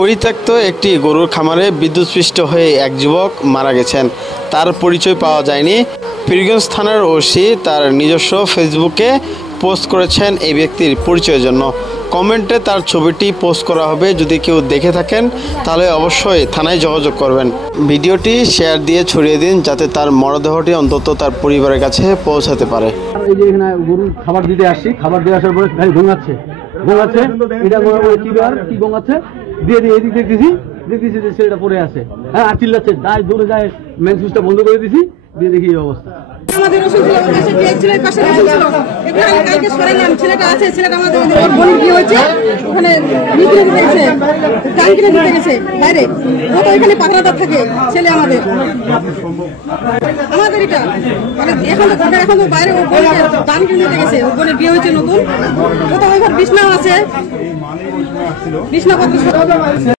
পরিত্যক্ত একটি গরুর খামারে বিদ্যুৎস্পৃষ্ট হয়ে এক যুবক মারা গেছেন। তার পরিচয় পাওয়া যায়নি। পীরগঞ্জ থানার ওসি তার নিজস্ব ফেসবুকে পোস্ট করেছেন এই ব্যক্তির পরিচয়ের জন্য। কমেন্টে তার ছবিটি পোস্ট করা হবে। যদি কেউ দেখে থাকেন তাহলে অবশ্যই থানায় যোগাযোগ করবেন। ভিডিওটি শেয়ার দিয়ে ছড়িয়ে দিন যাতে তার মরদেহটি অন্তত তার পরিবারের কাছে পৌঁছাতে পারে। এই যে এখানে গরুর খাবার দিতে আসছি, খাবার দিয়ে আসার পরে খালি ঘুমাচ্ছে এটা কি ঘুমাচ্ছে দিয়ে এদিক দেখতেছি যে সেটা পড়ে আছে। হ্যাঁ, আর চিল্লাচ্ছে, যায় দৌড়ে যায়, মেন সুইচটা বন্ধ করে দিছি, দিয়ে দেখি এই অবস্থা। আমাদের ওষুধ ছিল, পাশে বিয়ে ছিল, পাশে ওষুধ ছিল। এখানে আমি কালকে সরাইলাম, ছেলেটা আছে, ছেলেটা আমাদের ওর বোনের বিয়ে হয়েছে, ওখানে নিতে গেছে, গান কিনে দিতে গেছে বাইরে। ও তো এখানে পাতলাদার থাকে, ছেলে আমাদের এটা এখন তো বাইরে ও বোনের গান কিনে দিতে গেছে, ওর বোনের বিয়ে হয়েছে নতুন। ও তো ওই ঘর বিছনাও আছে, বিছনাপত্র